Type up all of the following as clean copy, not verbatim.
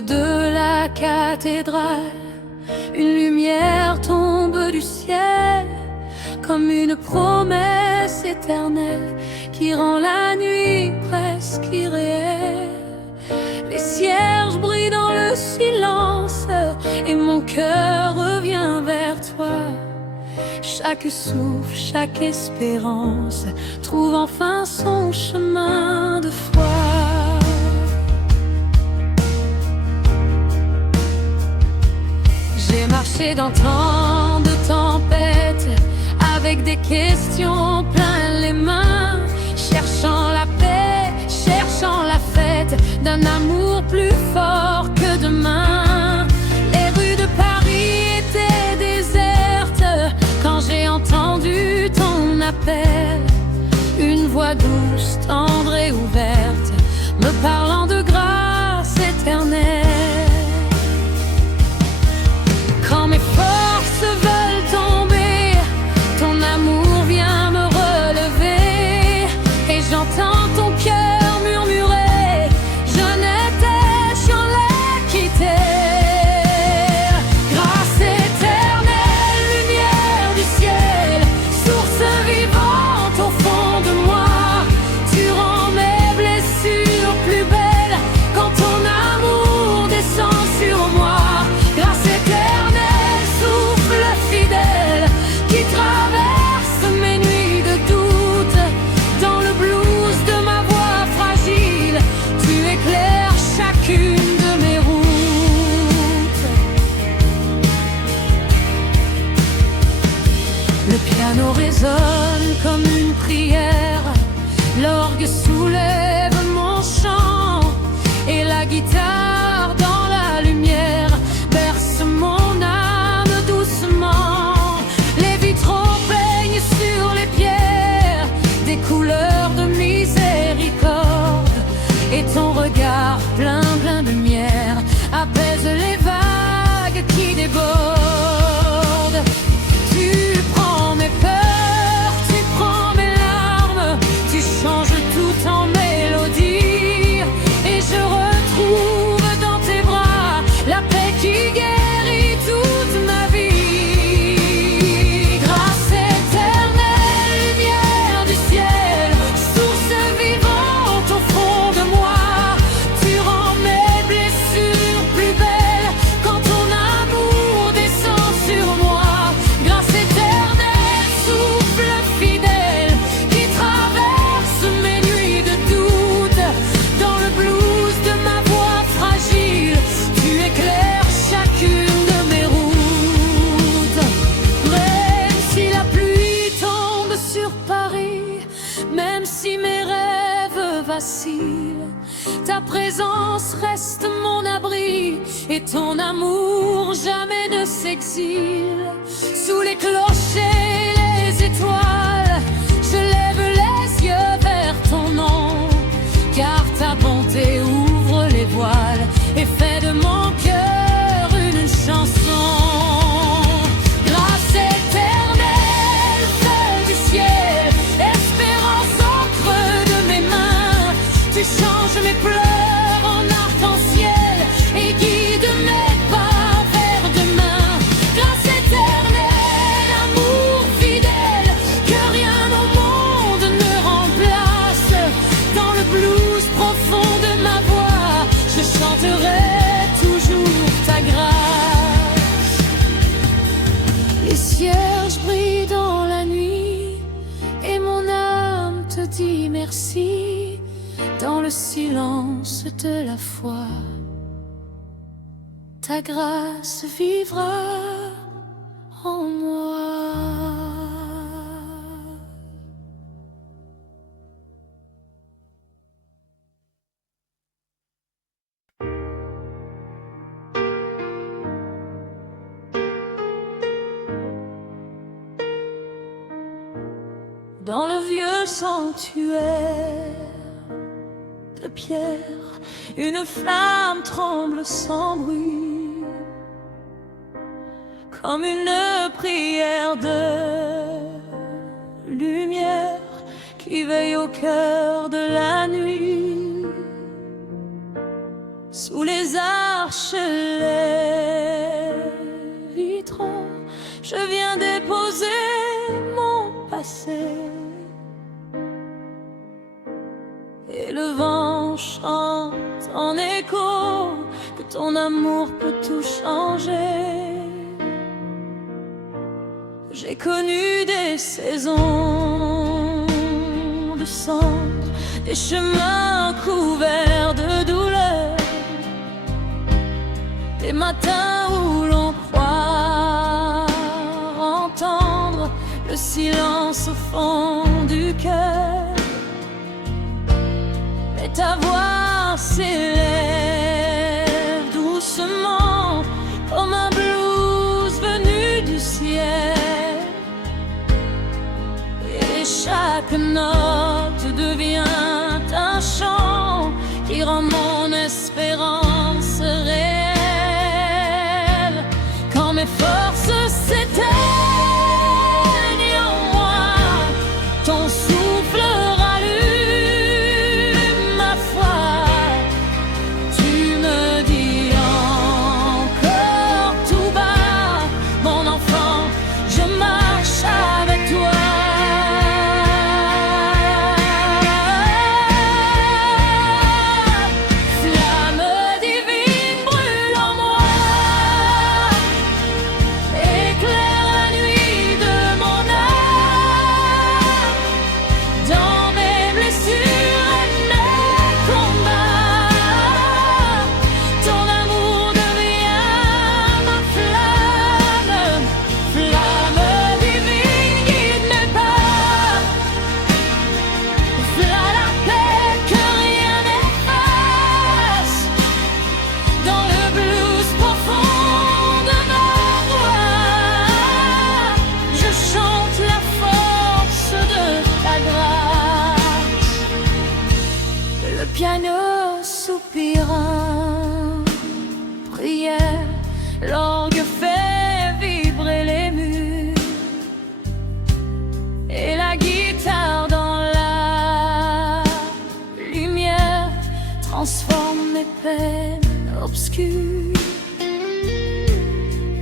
de la cathédrale, une lumière tombe du ciel, comme une promesse éternelle qui rend la nuit presque irréelle. Les cierges brillent dans le silence et mon cœur revient vers toi. Chaque souffle, chaque espérance trouve enfin son chemin de foi. J'ai marché dans tant de tempêtes, avec des questions plein les mains, cherchant la paix, cherchant la fête d'un amour plus fort que demain. Les rues de Paris étaient désertes quand j'ai entendu ton appel. Une voix douce, tendre et ouverte, me parlant de grâce éternelle. Quand mes forces veulent tomber, ton amour vient me relever. Et j'entends ton cœur murmurer: je n'étais sur l'équité. Grâce éternelle, lumière du ciel, source vivante au fond de moi, tu rends mes blessures plus belles quand ton amour descend sur moi. Grâce éternelle, souffle fidèle qui traverse mes nuits de doute. Dans le blues de ma voix fragile, tu éclaires chacune de mes routes. Le piano résonne comme une prière, l'orgue soulève mon chant, et la guitare dans la lumière berce mon âme doucement. Les vitraux peignent sur les pierres des couleurs de miséricorde, et ton regard plein de lumière apaise les vagues qui débordent. Tu prends mes peurs, tu prends mes larmes, tu changes tout en mélodie, et je retrouve dans tes bras la paix qui guérit toute ma vie. Grâce éternelle, lumière du ciel, source vivante au fond de moi, tu rends mes blessures plus belles quand ton amour descend sur moi. Grâce éternelle, souffle fidèle qui traverse mes nuits de doute. Dans le blues de ma voix fragile, tu éclaires chacune de mes routes. Même si la pluie tombe sur Paris, même si mes rêves vacillent, ta présence reste mon abri, et ton amour jamais ne s'exile. Sous les clochers, les étoiles, je lève les yeux vers ton nom, car ta bonté ouvre les voiles et fait de mon cœur une chanson. Grâce éternelle, feu du ciel, espérance au creux de mes mains, tu changes mes pleurs en arc-en-ciel et guides mes pas vers demain. Grâce éternelle, amour fidèle, que rien au monde ne remplace. Dans le blues profond de ma voix, je chanterai toujours ta grâce. Les cierges brillent dans la nuit, et mon âme te dit merci. Dans le silence de la foi, ta grâce vivra en moi. Dans le vieux sanctuaire de pierre, une flamme tremble sans bruit, comme une prière de lumière qui veille au cœur de la nuit. sous les arches, les vitraux. Je viens déposer mon passé. Et le vent chante en écho que ton amour peut tout changer. J'ai connu des saisons de cendres, des chemins couverts de douleur, des matins où l'on croit entendre le silence au fond du cœur. Mais ta voix s'élève doucement comme un blues venu du ciel. Et chaque note devient un chant qui rend mon espérance réelle. Quand mes forces s'éteignent en moi, ton souffle rallume ma foi. Tu me dis encore tout bas, mon enfant, je marche avec toi. Le piano soupira, prière, l'orgue fait vibrer les murs, et la guitare dans la lumière transforme mes peines obscures.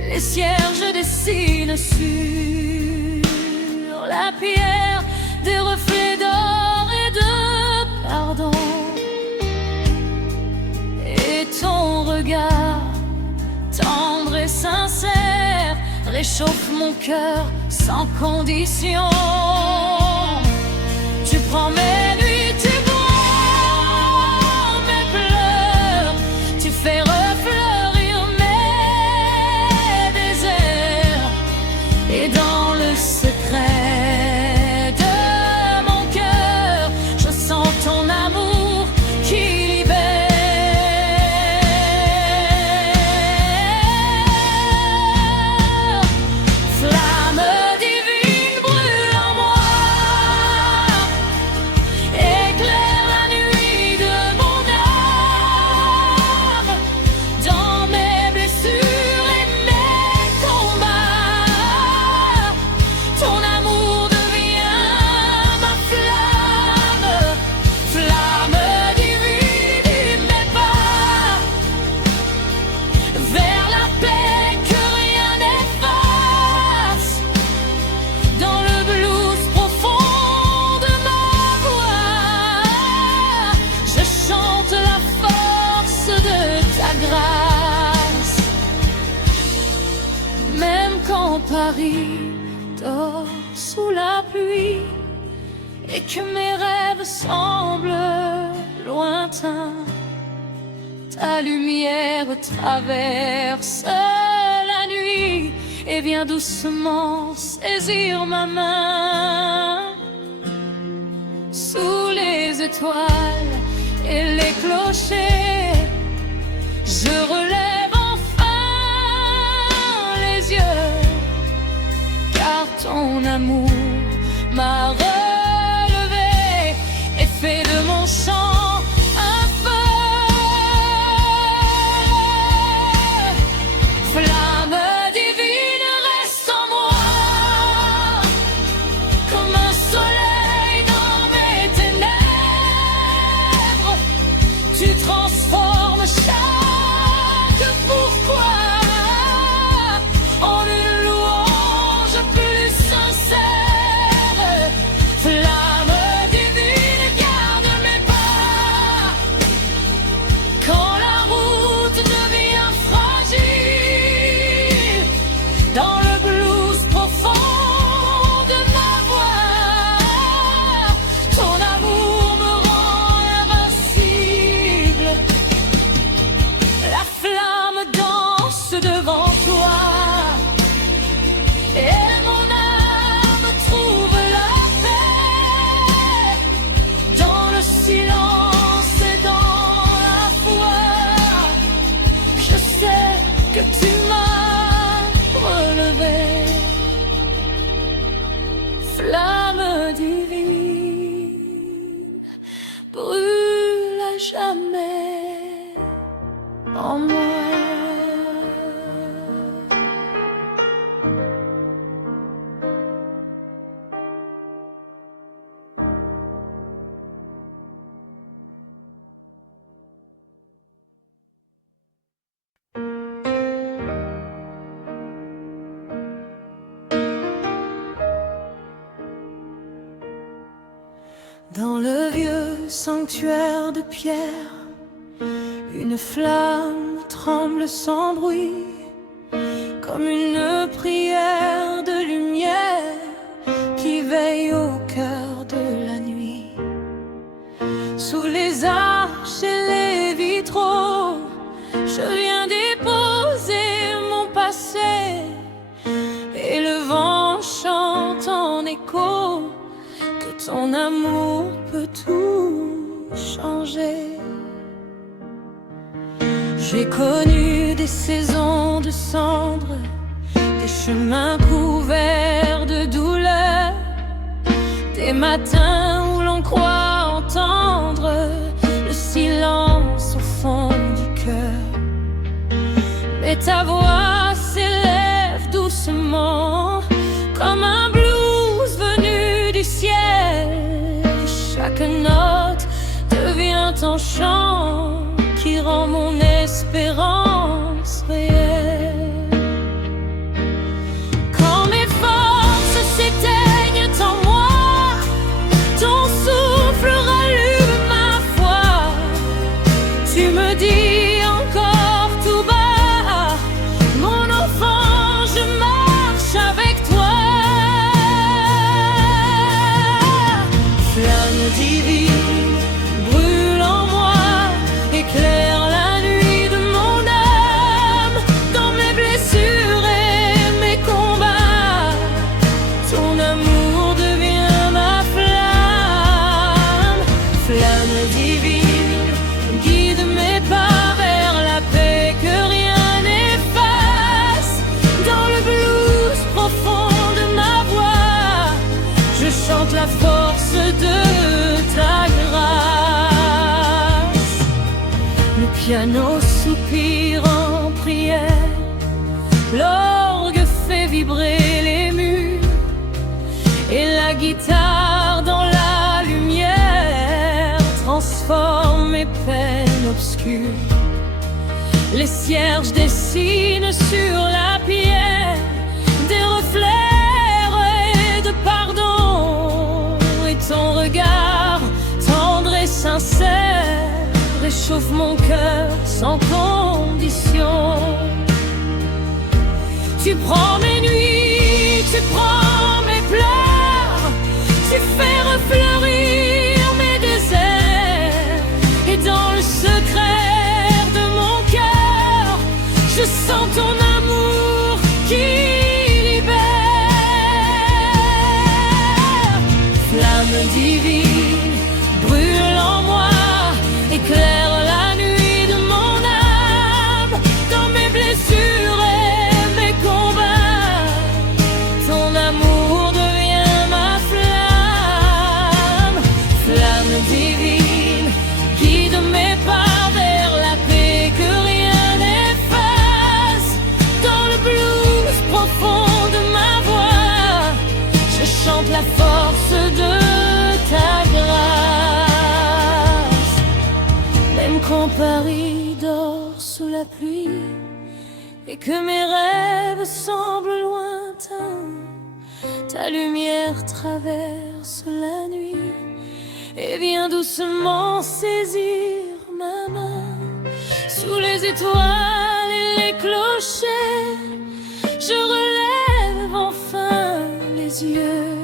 Les cierges dessinent sur la pierre des reflets d'or et de pardon. Et ton regard tendre et sincère réchauffe mon cœur sans condition. Tu prends mes nuits, tu bois mes pleurs, tu fais refleurir mes déserts. Et dans le secret de mon cœur, je sens ton amour qui libère. Même quand Paris dort sous la pluie et que mes rêves semblent lointains, ta lumière traverse la nuit et vient doucement saisir ma main. Sous les étoiles et les clochers, je relève enfin les yeux, car ton amour m'a relevé et fait de mon chant un feu. Flamme divine, reste en moi, comme un soleil dans mes ténèbres. Tu transformes chaque que tu m'as relevé. Flamme divine, brûle à jamais en moi. Dans le vieux sanctuaire de pierre, une flamme tremble sans bruit, comme une prière de lumière qui veille au cœur de la nuit. Sous les arches et les vitraux, je viens déposer mon passé, et le vent chante en écho que ton amour peut tout changer. J'ai connu des saisons de cendres, des chemins couverts de douleur, des matins où l'on croit entendre le silence au fond du cœur. Mais ta voix s'élève doucement comme un blues venu du ciel. Chaque note devient un chant qui rend mon espérance réelle. Quand mes forces s'éteignent en moi, ton souffle rallume ma foi. Tu me dis encore tout bas, mon enfant, je marche avec toi. Flamme divine, brûle en moi, éclaire la nuit de mon âme. Dans mes blessures et mes combats, ton amour devient ma flamme. Flamme divine, guide mes pas vers la paix que rien n'efface. Dans le blues profond de ma voix, je chante la force de ta grâce. Le piano soupire en prière, l'orgue fait vibrer les murs, et la guitare dans la lumière transforme mes peines obscures. Les cierges dessinent sur la pierre des reflets de pardon, et ton regard tendre et sincère réchauffe mon cœur sans condition. Tu prends mes nuits, tu prends mes pleurs, tu fais refleurir mes déserts, et dans le secret de mon cœur, je sens ton amour qui libère. Flamme divine, brûle en moi, éclaire la nuit de mon âme. Dans mes blessures et mes combats, ton amour devient ma flamme. Flamme divine, guide mes pas vers la paix que rien n'efface. Dans le blues profond de ma voix, je chante la force de ta grâce. Même quand Paris dort sous la pluie et que mes rêves semblent lointains, ta lumière traverse la nuit et vient doucement saisir ma main. Sous les étoiles et les clochers, je relève enfin les yeux,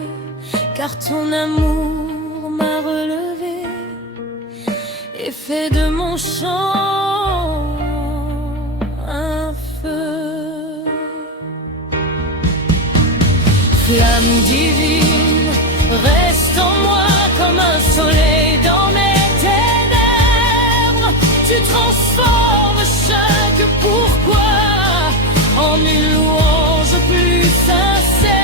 car ton amour m'a relevé et fait de mon chant un feu. Flamme divine, reste en moi comme un soleil dans mes ténèbres. Tu transformes chaque pourquoi comme une louange plus sincère.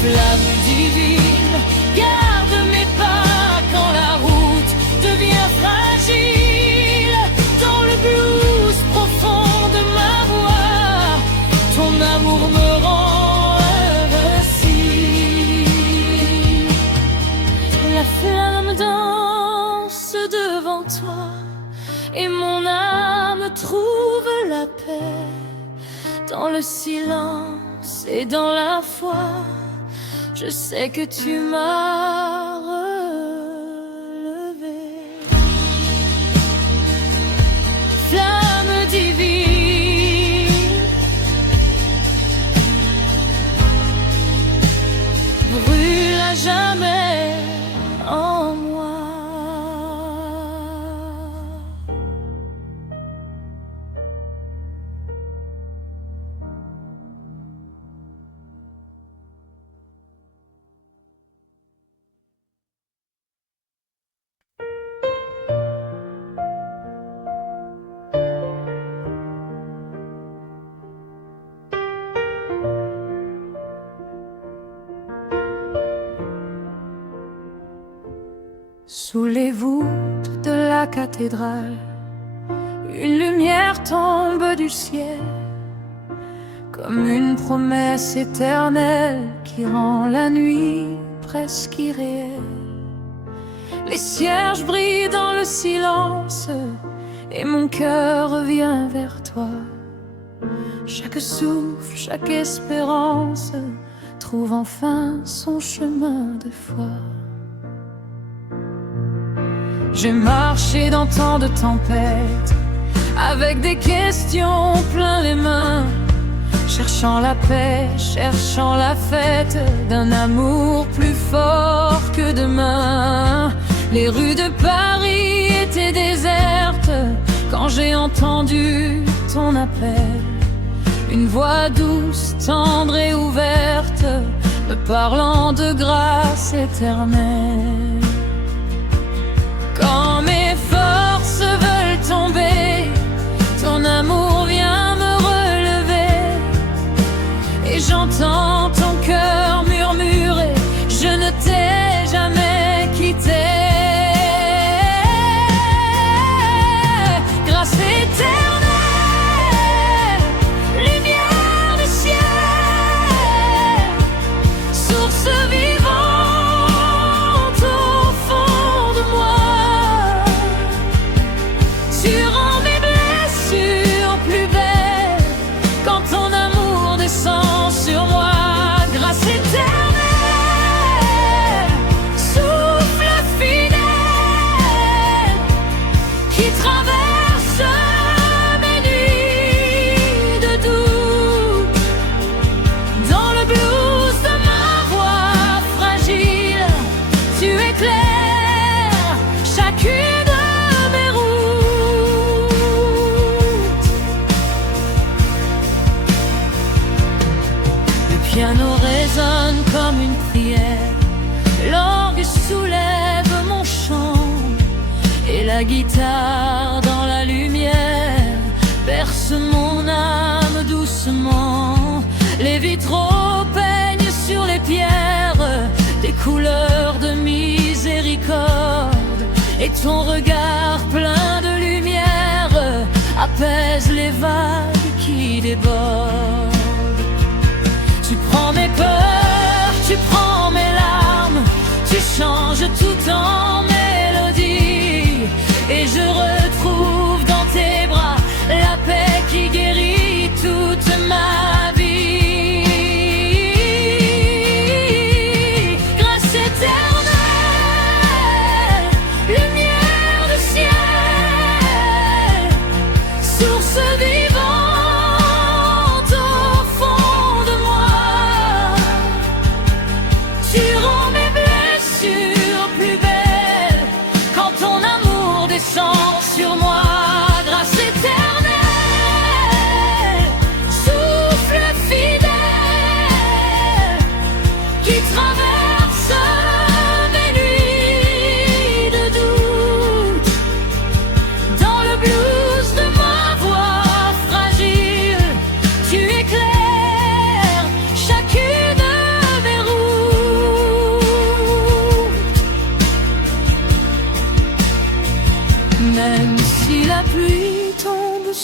Flamme divine, garde mes pas quand la route devient fragile. Dans le blues profond de ma voix, ton amour me rend invincible. La flamme danse devant toi et mon âme trouve la paix dans le silence et dans la foi. Je sais que tu m'as relevé. Flamme divine, brûle à jamais en moi. Sous les voûtes de la cathédrale, une lumière tombe du ciel, comme une promesse éternelle qui rend la nuit presque irréelle. Les cierges brillent dans le silence et mon cœur revient vers toi. Chaque souffle, chaque espérance trouve enfin son chemin de foi. J'ai marché dans tant de tempêtes, avec des questions plein les mains, cherchant la paix, cherchant la fête d'un amour plus fort que demain. Les rues de Paris étaient désertes quand j'ai entendu ton appel. Une voix douce, tendre et ouverte, me parlant de grâce éternelle. Quand mes forces veulent tomber, ton amour vient me relever. Et j'entends ton cœur murmurer, je ne t'ai jamais quitté. Grâce éternelle, lumière du ciel, source vivante au fond de moi. Tu rends mes blessures plus belles quand ton amour descend sur moi. Grâce éternelle, souffle fidèle qui traverse mes nuits de doute. Dans le blues de ma voix fragile, tu éclaires chacune de mes routes. Le piano résonne comme une prière, l'orgue soulève mon chant, et la guitare dans la lumière berce mon âme doucement. Les vitraux peignent sur les pierres des couleurs de miséricorde, et ton regard plein de lumière apaise les vagues qui débordent. Tu prends mes peurs, tu prends mes larmes, tu changes tout en mélodie, et je retrouve dans tes bras la paix qui guérit toute ma vie. Grâce éternelle, lumière du ciel, source vivante au fond de moi. Tu rends mes blessures plus belles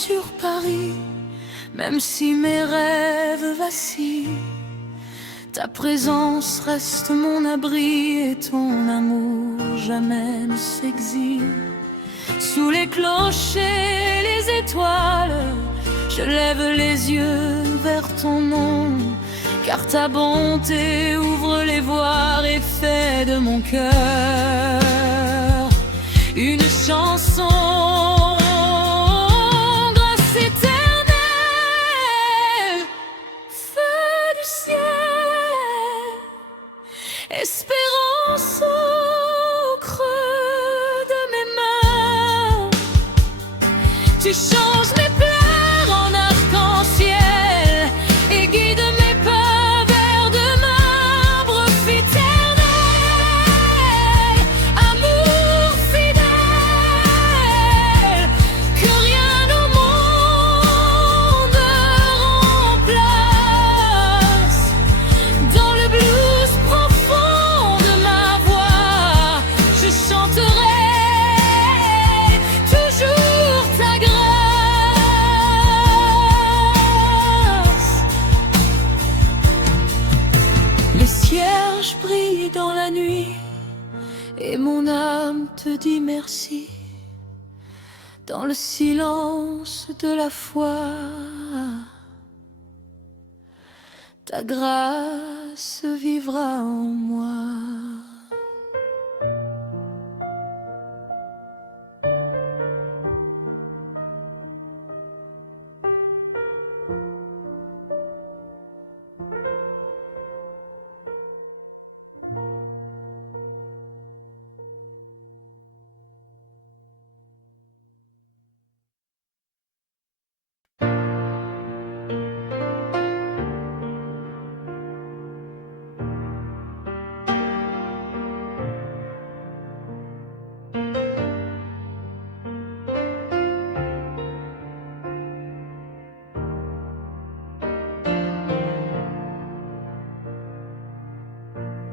sur Paris, même si mes rêves vacillent. Ta présence reste mon abri et ton amour jamais ne s'exile. Sous les clochers, les étoiles, je lève les yeux vers ton nom, car ta bonté ouvre les voies et fait de mon cœur une chanson. Grâce éternelle, feu du ciel, espérance au creux de mes mains. Tu changes mes pleurs en arc-en-ciel et guides mes pas vers demain. Profite éternel, amour fidèle, que rien au monde remplace. Dans le blues profond de ma voix, je chanterai toujours ta grâce. Les cierges brillent dans la nuit et mon âme te dit merci. Dans le silence de la foi, ta grâce vivra en moi.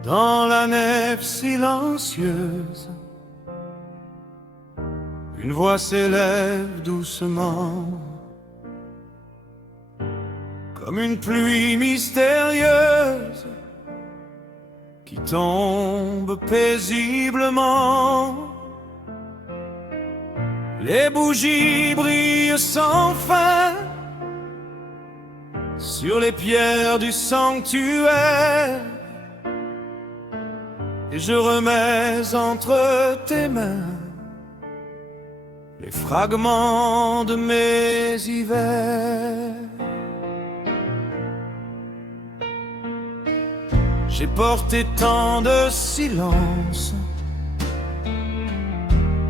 Dans la nef silencieuse, une voix s'élève doucement, comme une pluie mystérieuse qui tombe paisiblement. Les bougies brillent sans fin sur les pierres du sanctuaire, et je remets entre tes mains les fragments de mes hivers. J'ai porté tant de silence,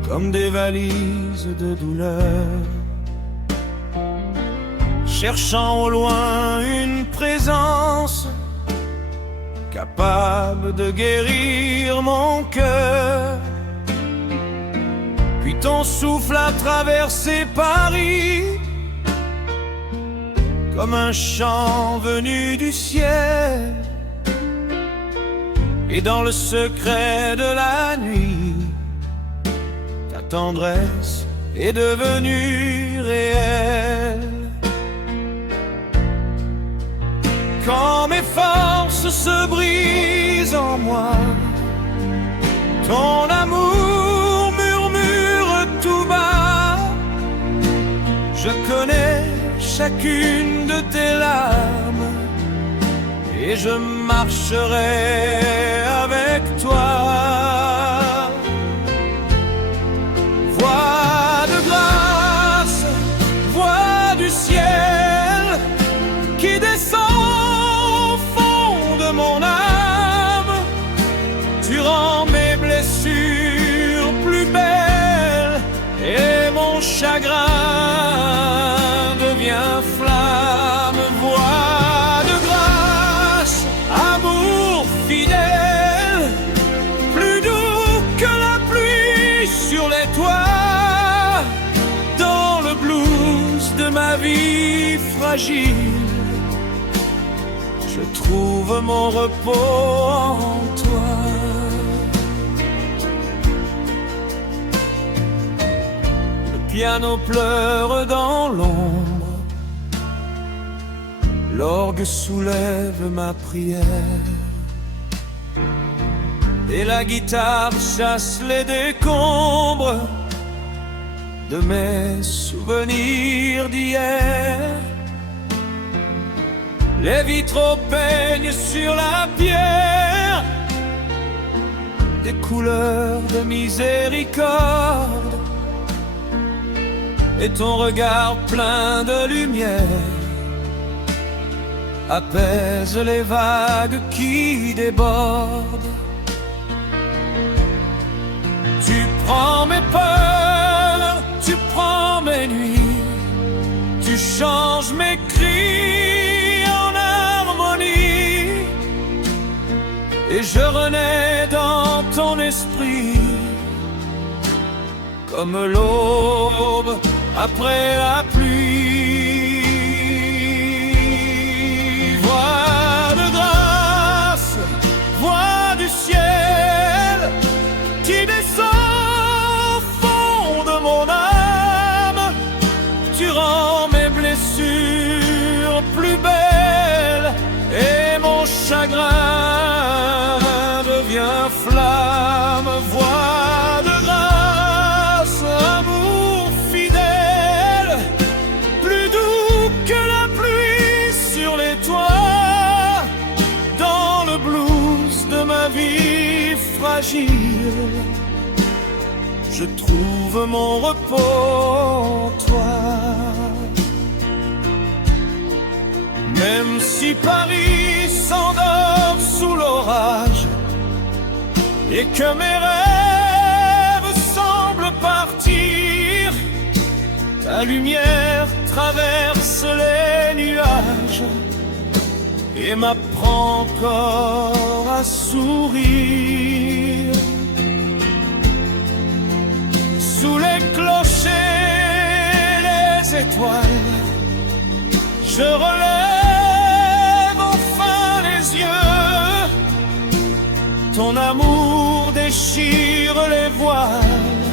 comme des valises de douleur, cherchant au loin une présence capable de guérir mon cœur. Puis ton souffle a traversé Paris, comme un chant venu du ciel. Et dans le secret de la nuit, ta tendresse est devenue réelle. Quand mes forces se brisent en moi, ton amour murmure tout bas. Je connais chacune de tes larmes et je marcherai avec toi. Voix de grâce, voix du ciel qui descend mon âme, tu rends mes blessures plus belles et mon chagrin devient flamme. Voix de grâce, amour fidèle, plus doux que la pluie sur les toits. Dans le blues de ma vie fragile, je trouve mon repos en toi. Le piano pleure dans l'ombre, l'orgue soulève ma prière, et la guitare chasse les décombres de mes souvenirs d'hier. Les vitraux peignent sur la pierre des couleurs de miséricorde, et ton regard plein de lumière apaise les vagues qui débordent. Tu prends mes peurs, tu prends mes nuits, tu changes mes cris en harmonie, et je renais dans ton esprit comme l'aube après la pluie. Voix de grâce, voix du ciel qui descend au fond de mon âme, tu rends mes blessures plus belles et mon chagrin devient flamme. Voix de grâce, amour fidèle, plus doux que la pluie sur les toits, dans le blues de ma vie fragile, je trouve mon repos en toi. Même si Paris s'endort sous l'orage et que mes rêves semblent partir, ta lumière traverse les nuages et m'apprend encore à sourire. Sous les clochers, les étoiles, je relève enfin les yeux. Ton amour déchire les voiles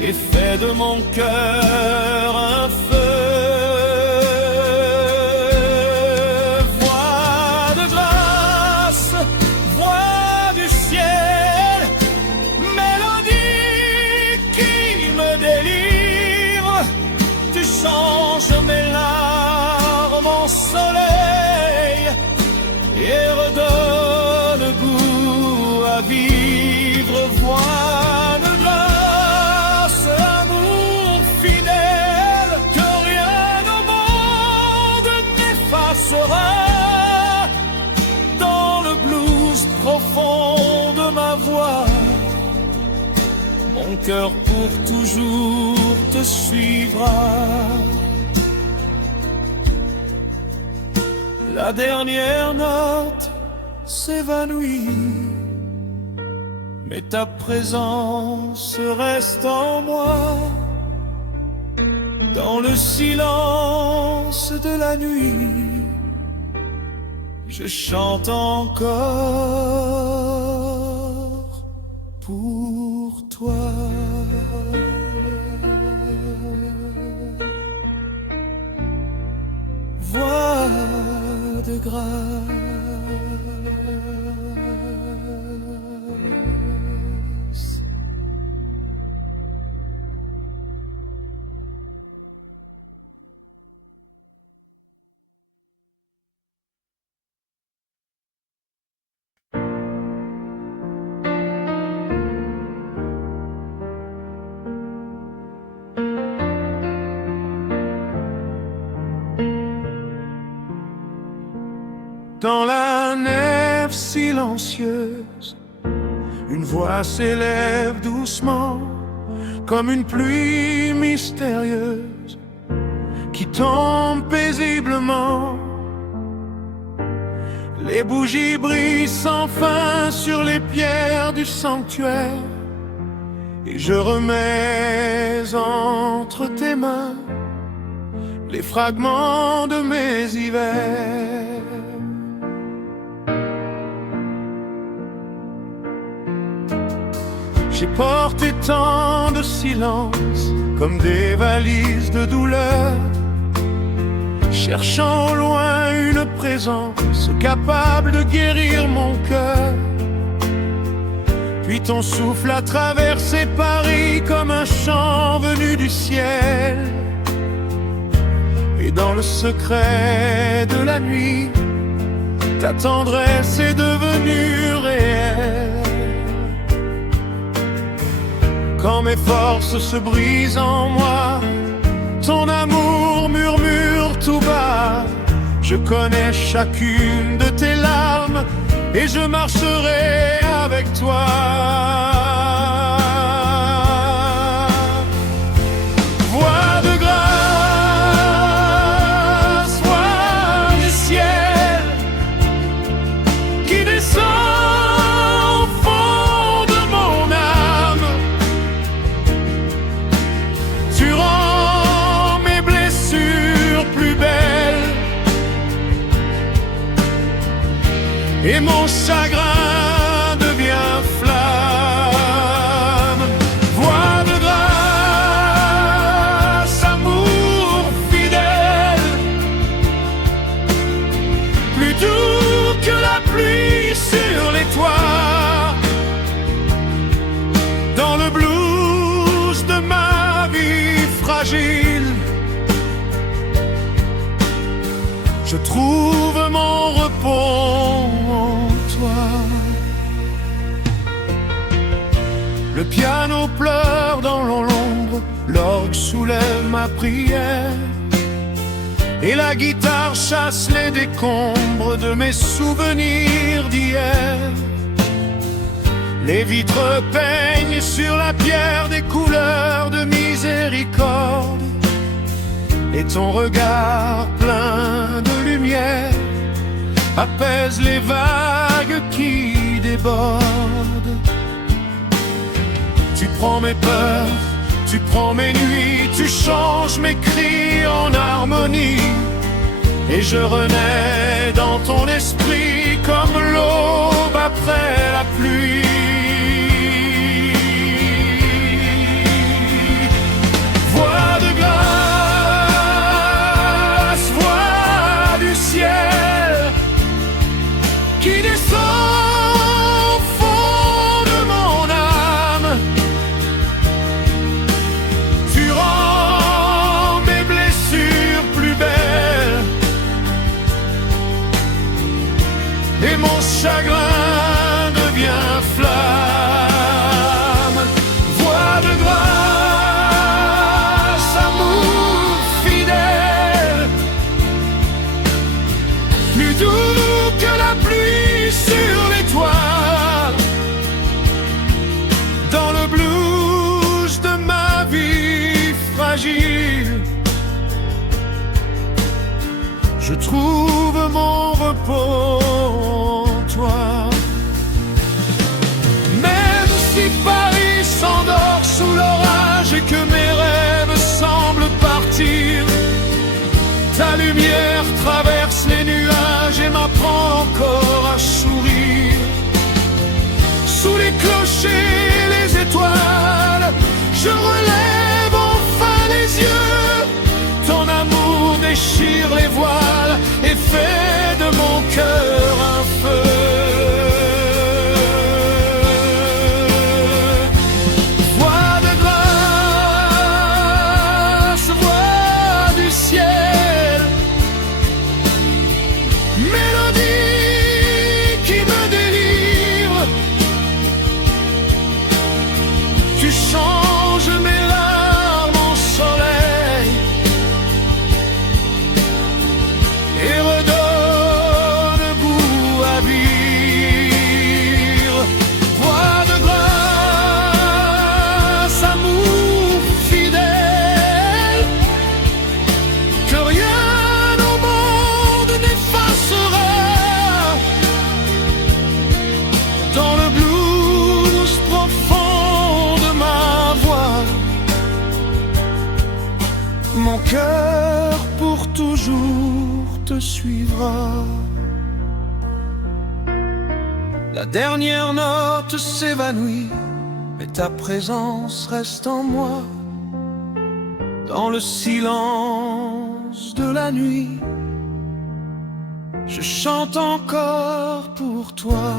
et fait de mon cœur un feu. Voix de grâce, voix du ciel, mélodie qui me délivre, tu changes mes larmes en soleil et redonne goût à vivre. Voix de grâce, amour fidèle, que rien au monde n'effacera. Dans le blues profond de ma voix, mon cœur pour toujours te suivra. La dernière note s'évanouit, mais ta présence reste en moi. Dans le silence de la nuit, je chante encore pour toi. Voix de grâce. Dans la nef silencieuse, une voix s'élève doucement, comme une pluie mystérieuse qui tombe paisiblement. Les bougies brillent sans fin sur les pierres du sanctuaire, et je remets entre tes mains les fragments de mes hivers. J'ai porté tant de silence comme des valises de douleur, cherchant au loin une présence capable de guérir mon cœur. Puis ton souffle a traversé Paris comme un chant venu du ciel. Et dans le secret de la nuit, ta tendresse est devenue réelle. Quand mes forces se brisent en moi, ton amour murmure tout bas. Je connais chacune de tes larmes et je marcherai avec toi. Voix de grâce, voix du ciel qui descend au fond de mon âme. Tu rends mes blessures plus belles et mon chagrin devient flamme. Voix de grâce, amour fidèle, plus doux que la pluie sur les toits. Dans le blues de ma vie fragile, je trouve mon repos en toi. Le piano pleure dans l'ombre, l'orgue soulève ma prière, et la guitare chasse les décombres de mes souvenirs d'hier. Les vitres peignent sur la pierre des couleurs de miséricorde, et ton regard plein de lumière apaise les vagues qui débordent. Tu prends mes peurs, tu prends mes nuits, tu changes mes cris en harmonie, et je renais dans ton esprit comme l'aube après la pluie. Voix de grâce, voix du ciel qui descend au fond de mon âme. Tu rends mes blessures plus belles et mon chagrin devient flamme. Voix de grâce, amour fidèle, plus doux que la pluie sur les toits. Dans le blues de ma vie fragile, je trouve mon repos en toi. Même si Paris s'endort sous l'orage et que mes rêves semblent partir, ta lumière traverse les nuages et m'apprend encore à sourire. Sous les clochers, les étoiles, je relève enfin les yeux. Ton amour déchire les voiles et fait de mon cœur un feu. Voix de grâce, voix du ciel, mélodie qui me délivre. Tu changes mes larmes en soleil et redonne goût à vivre. Voix de grâce, amour fidèle, que rien au monde n'effacera. Dans le blues profond de ma voix, mon cœur pour toujours te suivra. La dernière note s'évanouit mais ta présence reste en moi. Dans le silence de la nuit, je chante encore pour toi.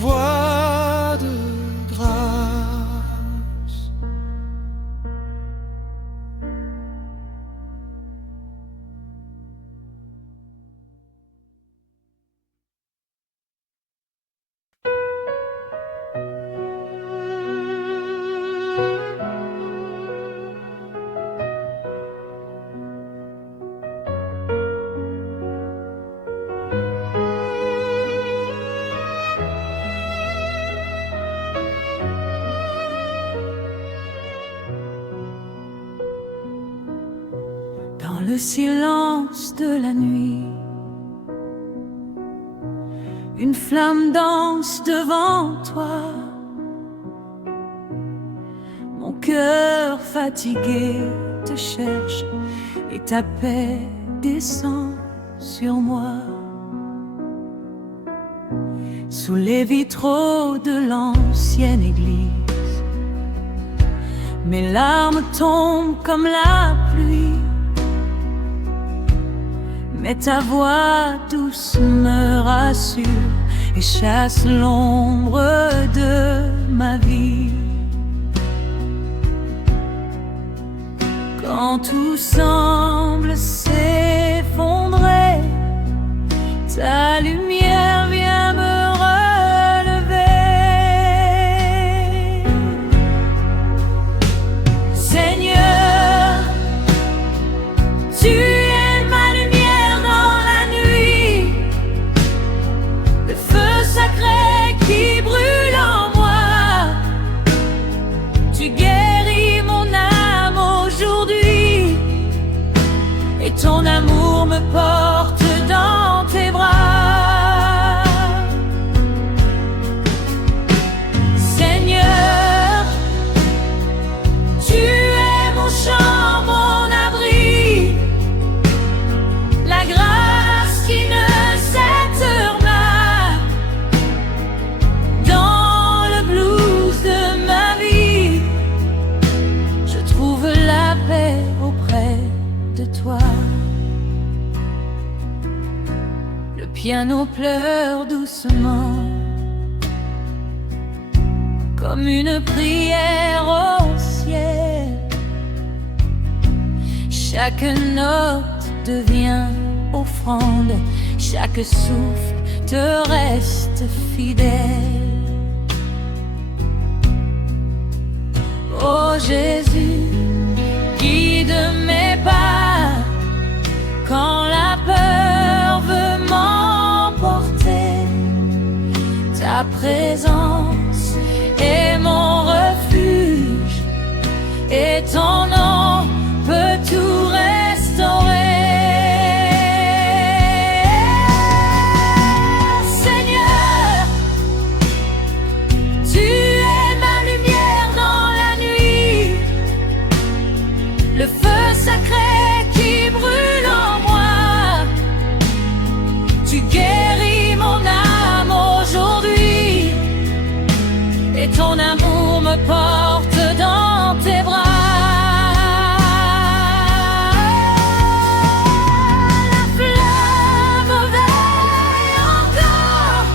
Voix de grâce. Dans le silence de la nuit, une flamme danse devant toi. Mon cœur fatigué te cherche et ta paix descend sur moi. Sous les vitraux de l'ancienne église, mes larmes tombent comme la pluie. Mais ta voix douce me rassure et chasse l'ombre de ma vie. Quand tout semble s'effondrer, ta lumière vient me relever. Seigneur, tu es ma lumière dans la nuit, le feu sacré qui brûle en moi. Tu guéris mon âme aujourd'hui, et ton amour me porte dans tes bras. Seigneur, tu es mon chant, mon abri, la grâce qui ne s'éteurna dans le blues de ma vie. Je trouve la paix auprès de toi. Le piano pleure doucement, comme une prière au ciel. Chaque note devient offrande, chaque souffle te reste fidèle. Oh Jésus, guide mes pas quand la peur veut m'emporter. Ta présence est mon refuge, et ton nom peut tout restaurer. Seigneur, tu es ma lumière dans la nuit, le feu sacré qui brûle en moi. Tu guéris mon âme aujourd'hui, et ton amour me porte dans tes bras. La flamme veille encore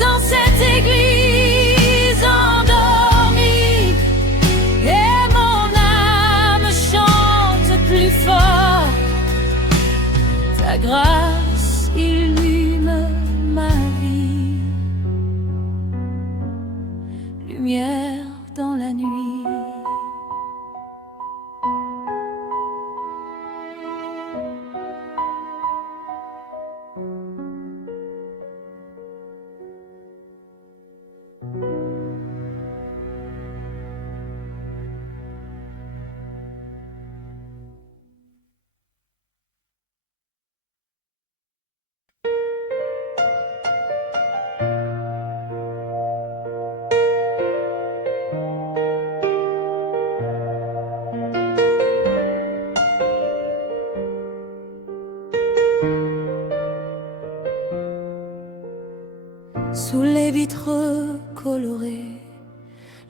dans cette église endormie, et mon âme chante plus fort. Ta grâce illumine ma vie, lumière dans la nuit. colorés.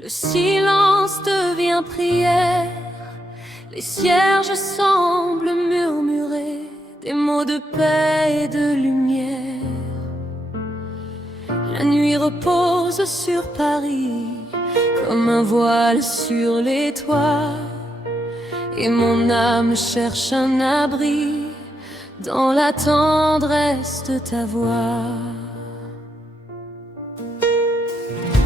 Le silence devient prière, les cierges semblent murmurer des mots de paix et de lumière. La nuit repose sur Paris comme un voile sur les toits, et mon âme cherche un abri dans la tendresse de ta voix.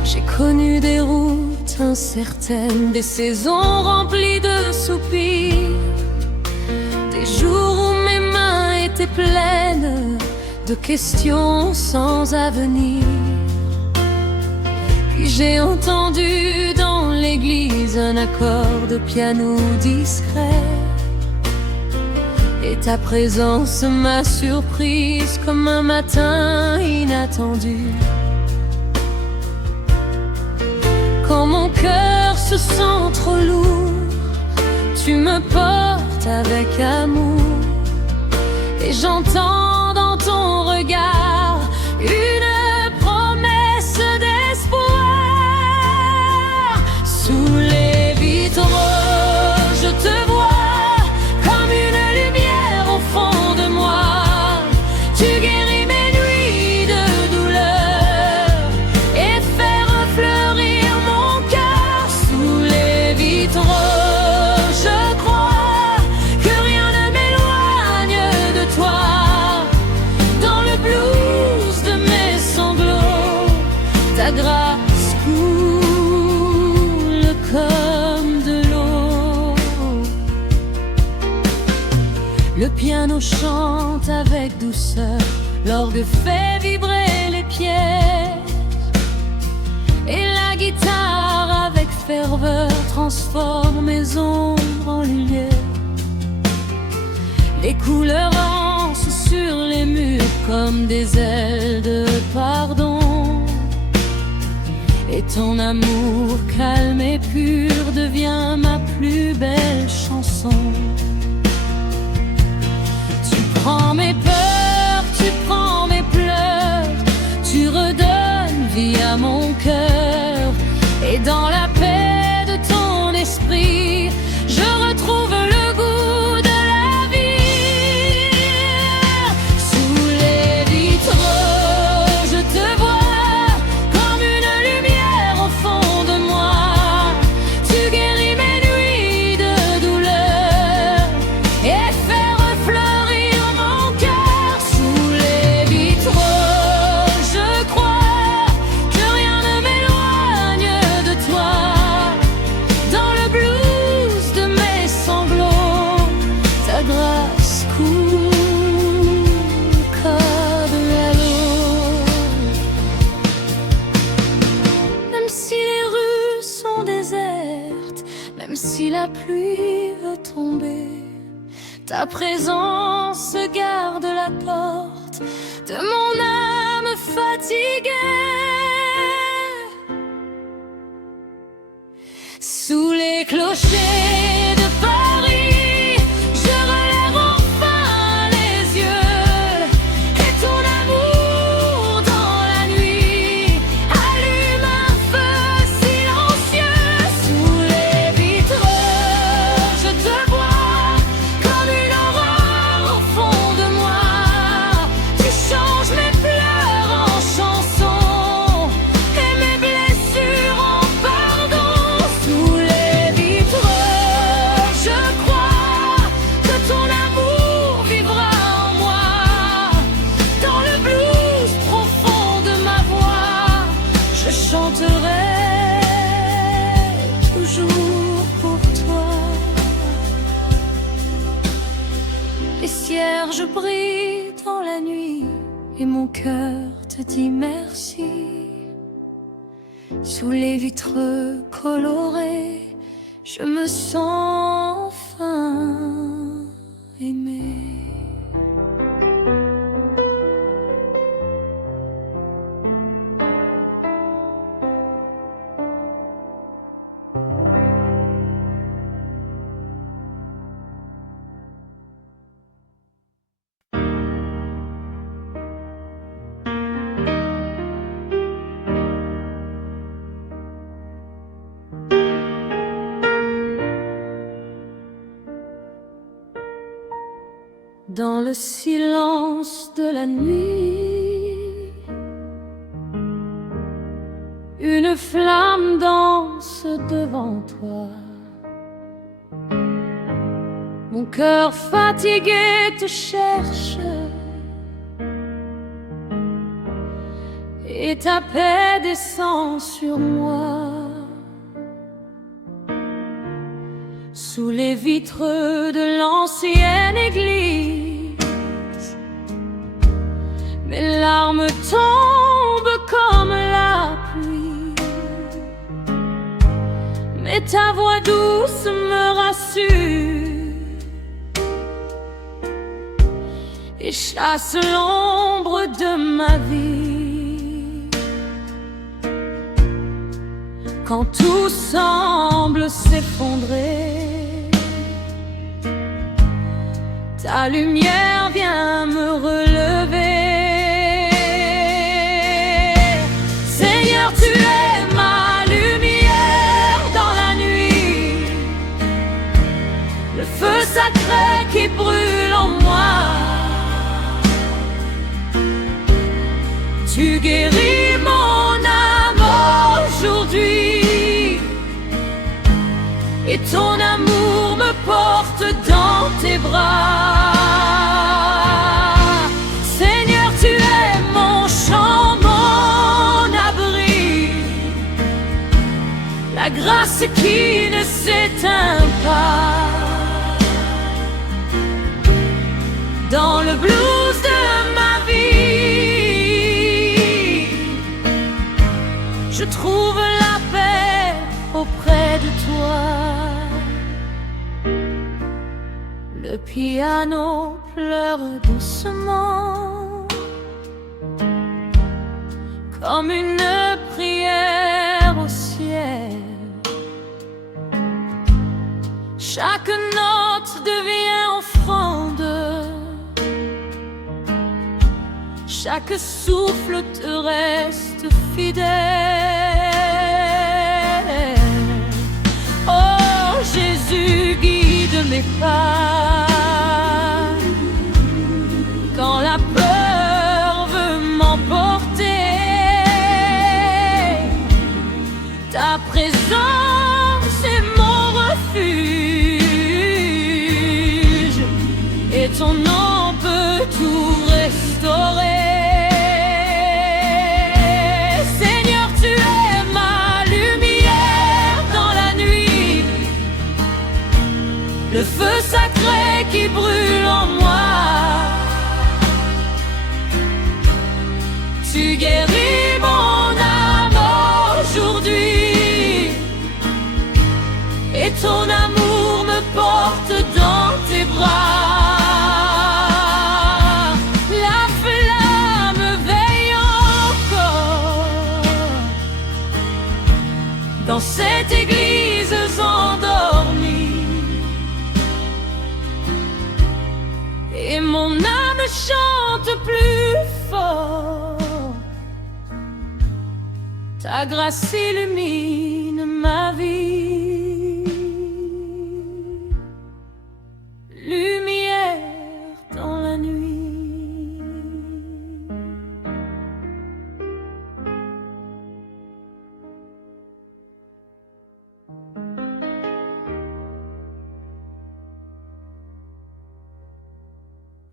J'ai connu des routes incertaines, des saisons remplies de soupirs, des jours où mes mains étaient pleines de questions sans avenir. Puis j'ai entendu dans l'église un accord de piano discret, et ta présence m'a surprise comme un matin inattendu. Quand mon cœur se sent trop lourd, tu me portes avec amour, et j'entends dans ton regard une promesse d'espoir. Sous les vitraux, je te vois comme une lumière au fond de moi. Tu guéris mes nuits de douleur et fais refleurir mon cœur. Sous les vitraux, je crois que rien ne m'éloigne de toi. Dans le blues de mes sanglots, ta grâce coule comme de l'eau. Le piano chante avec douceur, l'orgue fait vibrer les pierres, et la guitare avec ferveur transforme mes ombres en lumière. Les couleurs dansent sur les murs comme des ailes de pardon, et ton amour calme et pur devient ma plus belle chanson. Tu prends mes peurs, tu prends mes pleurs, tu redonnes vie à mon cœur, et dans la paix de ton esprit, je retrouve le goût de la vie. Sous les vitraux, je te vois comme une lumière au fond de moi. Tu guéris mes nuits de douleur et fais refleurir mon cœur. Sous les vitraux, je crois que rien ne m'éloigne de toi. Dans le blues de mes sanglots, ta grâce coule comme de l'eau. Même si les rues sont désertes, même si la pluie veut tomber, ta présence garde la porte de mon âme fatiguée. Sous les clochers de Paris, je relève enfin les yeux, et ton amour dans la nuit allume un feu silencieux. Sous les vitraux, je te vois comme une aurore au fond de moi. Tu changes mes pleurs en chansons et mes blessures en pardon. Sous les vitraux, je crois que ton amour vivra en moi. Dans le blues profond de ma voix, je chanterai toujours pour toi. Les cierges brillent dans la nuit et mon cœur te dit merci. Sous les vitres colorées, je me sens enfin aimée. Dans le silence de la nuit, une flamme danse devant toi. Mon cœur fatigué te cherche et ta paix descend sur moi. Sous les vitres de l'ancienne église, mes larmes tombent comme la pluie, mais ta voix douce me rassure et chasse l'ombre de ma vie. Quand tout semble s'effondrer, ta lumière vient me relever. Seigneur, tu es ma lumière dans la nuit, le feu sacré qui brûle en moi. Tu guéris mon âme aujourd'hui, et ton amour me porte dans tes bras. Seigneur, tu es mon chant, mon abri, la grâce qui ne s'éteint pas. Dans le blues de ma vie, je trouve la paix auprès de toi. Le piano pleure doucement, comme une prière au ciel. Chaque note devient offrande, chaque souffle te reste fidèle. Oh Jésus, guide mes pas quand la peur veut m'emporter. Ta présence est mon refuge, et ton nom peut tout restaurer. Seigneur, tu es ma lumière dans la nuit, le feu sacré qui brûle en moi. Tu guéris mon âme aujourd'hui, et ton amour me porte dans tes bras. La flamme veille encore dans cette église endormie, et mon âme chante plus fort. Ta grâce illumine ma vie.